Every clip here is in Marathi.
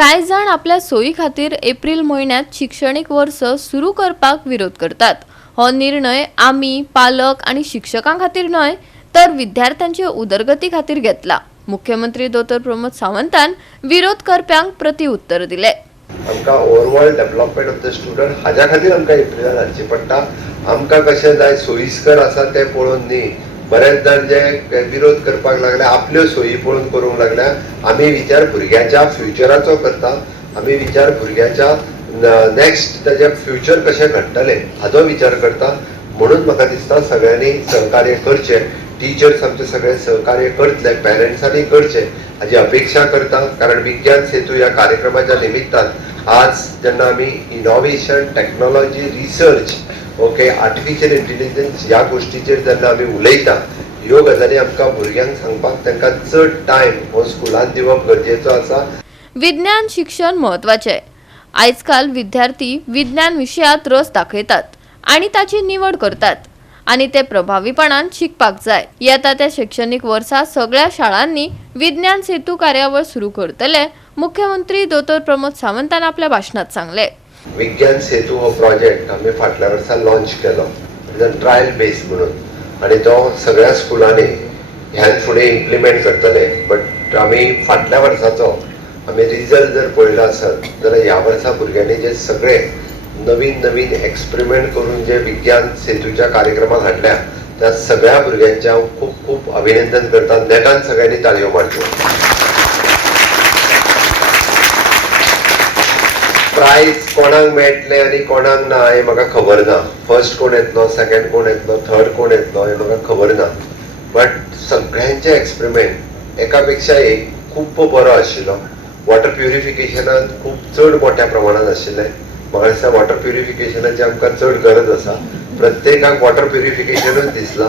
कांय जाण आपल्या सोयी खातीर एप्रिल म्हयन्यात शिक्षणीक वर्स सुरू करपाक विरोध करतात। हो निर्णय आमी पालक आणि शिक्षकां खातीर न्हय तर विद्यार्थ्यांचे उदरगती खातीर घेतला। मुख्यमंत्री डॉ. प्रमोद सावंतान विरोध करप्यांक प्रतिउत्तर दिले। आमकां overall development of the student हाज्या खातीर आमकां एप्रिलान हाडची पडटा। आमकां कशें जाय सोयीस्कर आसा ते पळोवन न्ही, बरेच जाण जे विरोध करपाक लागले आपल्यो सोयी पळोवन करूंक लागल्या। आमी विचार भुरग्याच्या फ्युचराचो करता, आमी विचार भुरग्याच्या नेक्स्ट ताजे फ्युचर कशें घडटलें हाचो विचार करता। म्हणून म्हाका दिसता सगळ्यांनी सहकार्य करचें, टीचर्स आमचे सगळे सहकार्य करतले, पेरेंट्सांनी करचें हाची अपेक्षा करता। कारण विज्ञान सेतू ह्या कार्यक्रमाच्या निमित्तान आज जेन्ना आमी innovation, technology, research, artificial intelligence ह्या गोष्टीचेर जेन्ना आमी उलयता, ह्यो गजाली आमकां भुरग्यांक सांगपाक तांकां चड टायम हो स्कुलान दिवप गरजेचो आसा। विज्ञान शिक्षण महत्वाचें। आजकाल विद्यार्थी विज्ञान विशयांत रस दाखयतात आणि ताची निवड करतात आणि ते प्रभावीपणान शिकपाक जाय। येता त्या शैक्षणिक वर्सा सगळ्या शाळांनी विज्ञान सेतू कार्यावळ सुरू करतले, मुख्यमंत्री डॉ. प्रमोद सावंतान आपल्या भाषणात सांगले। विज्ञान सेतू हो प्रोजेक्ट आमी फाटल्या वर्सा लॉन्च केलो, ट्रायल बेस म्हणून, आणि तो सगळ्या स्कुलांनी ह्यान फुडें इम्प्लिमेंट करतले। बट आमी फाटल्या वर्साचो आमी रिजल्ट जर पळयलो आसत जाल्यार ह्या वर्सा भुरग्यांनी जे सगळे नवीन नवीन एक्सपेरिमेंट करून जे विज्ञान सेतूच्या कार्यक्रमात हाडल्या त्या सगळ्या भुरग्यांचे हांव खूप खूप अभिनंदन करता। नेटान सगळ्यांनी ताळयो मारच्यो। प्राइज कोणाक मेळटले आनी कोणाक ना हे म्हाका खबर ना। फर्स्ट कोण येतलो, सेकंड कोण येतलो, थर्ड कोण येतलो हे म्हाका खबर ना। बट सगळ्यांचे एक्सपेरिमेंट एका पेक्षा एक खूब बरो आशिल्लो। वॉटर प्युरिफिकेशनात खूब चड मोठ्या प्रमाणात आशिल्ले। म्हाका दिसता वॉटर प्युरिफिकेशनाची आमकां चड गरज आसा। प्रत्येकाक वॉटर प्युरिफिकेशनूच दिसला।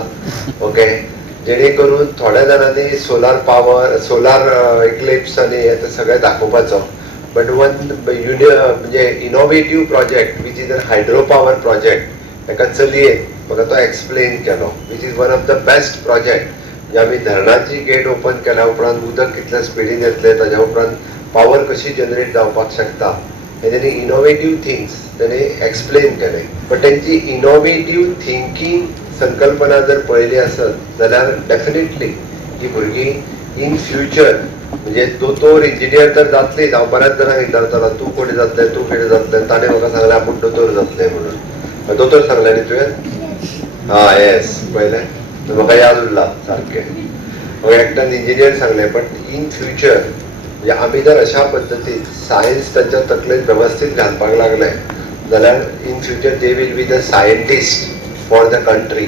जेणे करून थोड्या जाणांनी सोलार पावर, सोलार इक्लिप्स आनी हे सगळें दाखोवपाचो। बट वन म्हणजे innovative project which is a hydro power project, एका चलयेन म्हाका तो एक्सप्लेन केलो, which is one of the best project. आमी धरणाची गेट ओपन केल्या उपरांत उदक कितल्या स्पिडीन येतलें, ताच्या उपरांत पावर कशी जनरेट जावपाक शकता हे तेणी इनोव्हेटिव्ह थिंग्स तेणी एक्सप्लेन केले। बट तेंची इनोव्हेटिव्ह थिंकींग संकल्पना जर पळयली आसत जाल्यार डेफिनेटली ही भुरगीं इन फ्युचर म्हणजे दोतोर, इंजिनियर तर जातलीच। हांव बऱ्याच जाणांक विचारतालो तूं कोणी जातलें, तूं कितें जातलें, ताणें म्हाका सांगलें आपूण दोतोर जातलें म्हणून। दोतोर सांगलें न्ही तुवें? येस, पळयलें, म्हाका याद उरला सारकें। एकट्यान इंजिनियर सांगलें। बट इन फ्युचर म्हणजे आमी जर अशा पद्दतीन सायन्स तांच्या तकलेंत वेवस्थीत घालपाक लागले जाल्यार in future they will be the scientist for the country.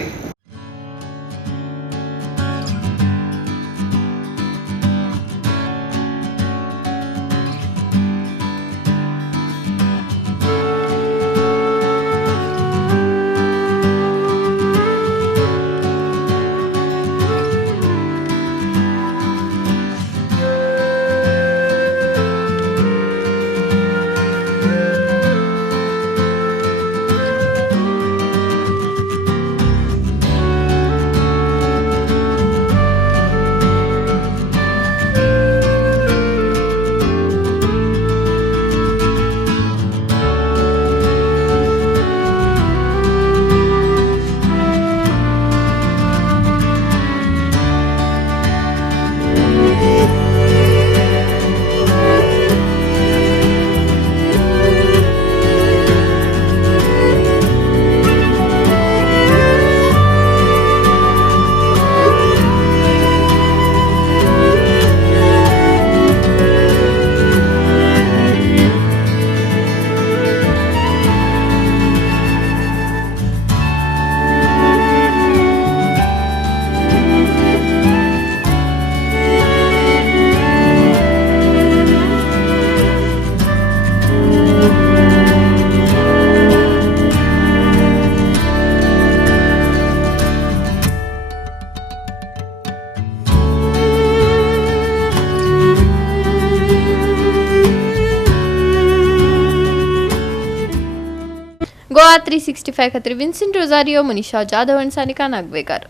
Goa 365 खातीर विन्सेंट रोजारियो, मनीषा जाधव आनी सानिका नागवेकर।